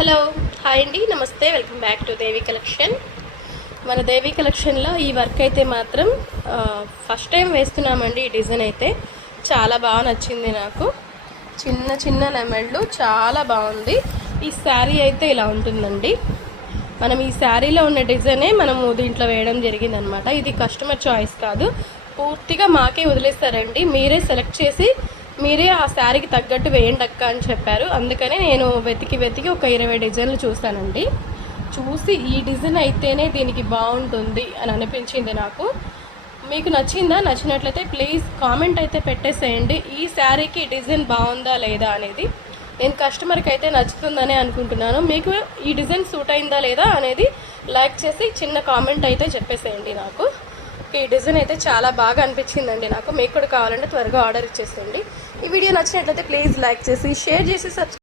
Hello hi అండి, నమస్తే, welcome back to Devi collection. మన దేవి కలెక్షన్లో ఈ వర్క్ అయితే మాత్రం ఫస్ట్ టైం వేస్తున్నామండి. ఈ డిజైన్ అయితే చాలా బాగా నచ్చింది నాకు. చిన్న చిన్న నెమళ్ళు చాలా బాగుంది. ఈ శారీ అయితే ఇలా ఉంటుందండి. మనం ఈ శారీలో ఉన్న డిజైనే మనము దీంట్లో వేయడం జరిగిందనమాట. ఇది కస్టమర్ చాయిస్ కాదు, పూర్తిగా మాకే వదిలేస్తారండి. మీరే సెలెక్ట్ చేసి మీరే ఆ శారీకి తగ్గట్టు వేయండి అక్క అని చెప్పారు. అందుకనే నేను వెతికి ఒక 20 డిజైన్లు చూస్తానండి. చూసి ఈ డిజైన్ అయితేనే దీనికి బాగుంటుంది అని అనిపించింది నాకు. మీకు నచ్చిందా? నచ్చినట్లయితే ప్లీజ్ కామెంట్ అయితే పెట్టేసేయండి. ఈ శారీకి డిజైన్ బాగుందా లేదా అనేది. నేను కస్టమర్కి అయితే నచ్చుతుందని అనుకుంటున్నాను. మీకు ఈ డిజైన్ సూట్ అయిందా లేదా అనేది లైక్ చేసి చిన్న కామెంట్ అయితే చెప్పేసేయండి నాకు. ఈ డిజైన్ అయితే చాలా బాగా అనిపించిందండి నాకు. మీకు కూడా కావాలంటే త్వరగా ఆర్డర్ ఇచ్చేసేయండి. ఈ వీడియో నచ్చినట్లయితే ప్లీజ్ లైక్ చేసి షేర్ చేసి సబ్స్క్రైబ్